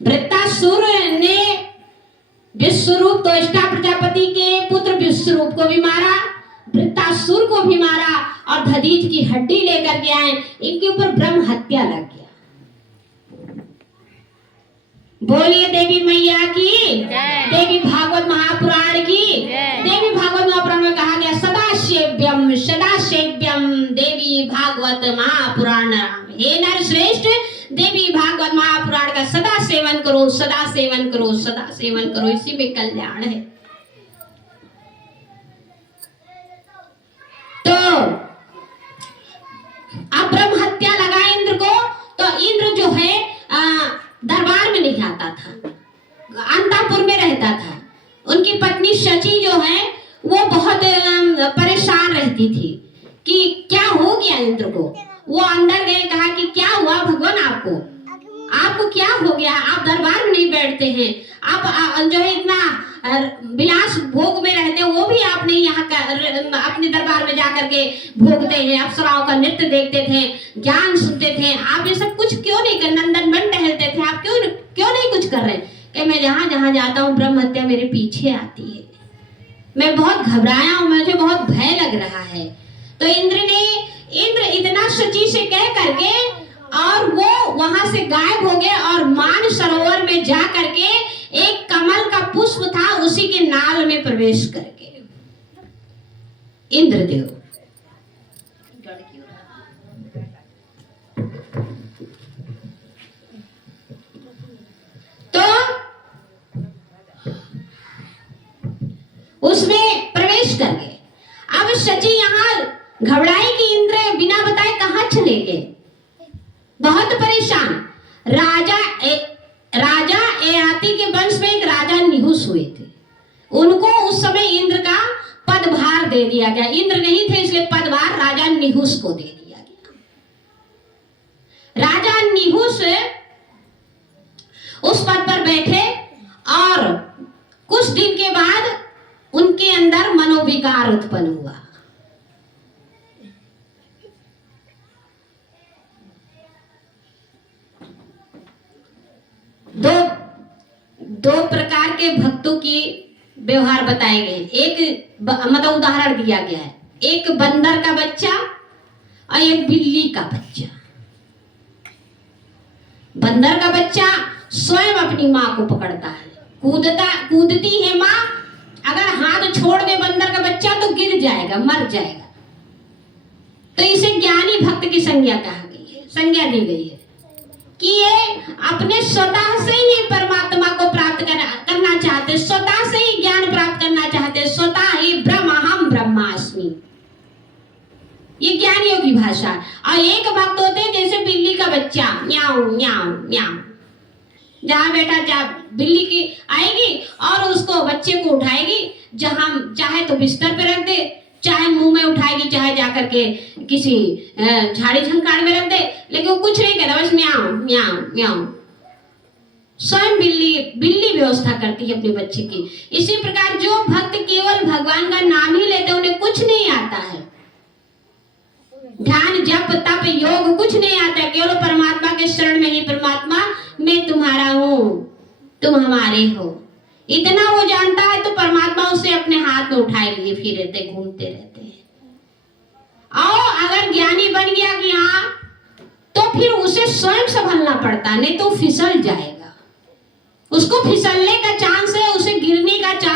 वृत्तासुर ने विश्वरूप तो त्वष्टा प्रजापति के पुत्र विश्वरूप को भी मारा, वृत्तासुर को भी मारा और दधीच की हड्डी लेकर के आए, इनके ऊपर ब्रह्म हत्या लग गया। बोलिए देवी मैया की, देवी भागवत महापुराण की। देवी भागवत महापुराण में कहा गया सदा सेव्यम देवी भागवत महापुराण। हे नर श्रेष्ठ, देवी भागवत महापुराण का सदा सेवन करो, सदा सेवन करो, सदा सेवन करो, इसी में कल्याण है। तो अब ब्रह्म हत्या लगा इंद्र को, तो इंद्र जो है दरबार में नहीं आता था, अंतापुर में रहता था। उनकी पत्नी शची जो है वो बहुत परेशान रहती थी कि क्या हो गया इंद्र को। वो अंदर गए, कहा कि क्या हुआ भगवान, आपको क्या हो गया, आप दरबार में नहीं बैठते हैं, आप जो है इतना विलास भोग में रहते हैं, वो भी आप नहीं यहाँ अपने दरबार में जाकर के भोगते हैं, अप्सराओं का नृत्य देखते थे, ज्ञान सुनते थे, आप ये सब कुछ क्यों नहीं कर, नंदन वन टहलते थे, आप क्यों नहीं कुछ कर रहे? कि मैं जहाँ जाता हूँ ब्रह्म हत्या मेरे पीछे आती है, मैं बहुत घबराया हूँ, मुझे बहुत भय लग रहा है। तो इंद्र इतना शची से कह करके और वो वहां से गायब हो गए और मान सरोवर में जा करके एक कमल का पुष्प था उसी के नाल में प्रवेश करके इंद्रदेव तो उसमें प्रवेश कर गए। अब शची यहाँ घबराई कि इंद्र बिना बताए कहां चले गए, बहुत परेशान। राजा ययाति के वंश में एक राजा निहुस हुए थे, उनको उस समय इंद्र का पदभार दे दिया गया। इंद्र नहीं थे इसलिए पदभार राजा निहुस को दे दिया गया। राजा निहुस उस पद पर बैठे और कुछ दिन के बाद उनके अंदर मनोविकार उत्पन्न हुआ। दो प्रकार के भक्तों की व्यवहार बताए गए। एक मतलब उदाहरण दिया गया है, एक बंदर का बच्चा और एक बिल्ली का बच्चा। बंदर का बच्चा स्वयं अपनी माँ को पकड़ता है, कूदती है माँ, अगर हाथ छोड़ दे बंदर का बच्चा तो गिर जाएगा, मर जाएगा। तो इसे ज्ञानी भक्त की संज्ञा कहा गई है, संज्ञा दी गई है कि ये अपने स्वतः से ही परमात्मा को प्राप्त करना चाहते, स्वतः से ही ज्ञान प्राप्त करना चाहते, स्वतः ही ब्रह्म ब्रह्मास्मि, ये ज्ञानियों की भाषा। और एक भक्त होते हैं जैसे बिल्ली का बच्चा, म्याऊ म्याऊ म्याऊ, जहां बेटा जा बिल्ली की आएगी और उसको बच्चे को उठाएगी, जहां चाहे तो बिस्तर पे रख दे, चाहे मुंह में उठाएगी, चाहे जाकर के किसी झाड़ी झंकाड़ में रख दे, लेकिन वो कुछ नहीं कहता, बस म्याऊ म्याऊ म्याऊ। स्वयं बिल्ली व्यवस्था करती है अपने बच्चे की। इसी प्रकार जो भक्त केवल भगवान का नाम ही लेते उन्हें कुछ नहीं आता है, ध्यान जप तप योग कुछ नहीं आता, केवल परमात्मा के शरण में ही परमात्मा मैं तुम्हारा हूँ तुम हमारे हो, इतना वो जानता है तो परमात्मा उसे अपने हाथ में उठाए लिए फिर रहते, घूमते रहते हैं। और अगर ज्ञानी बन गया कि हाँ, तो फिर उसे स्वयं संभलना पड़ता, नहीं तो फिसल जाएगा, उसको फिसलने का चांस है, उसे गिरने का चांस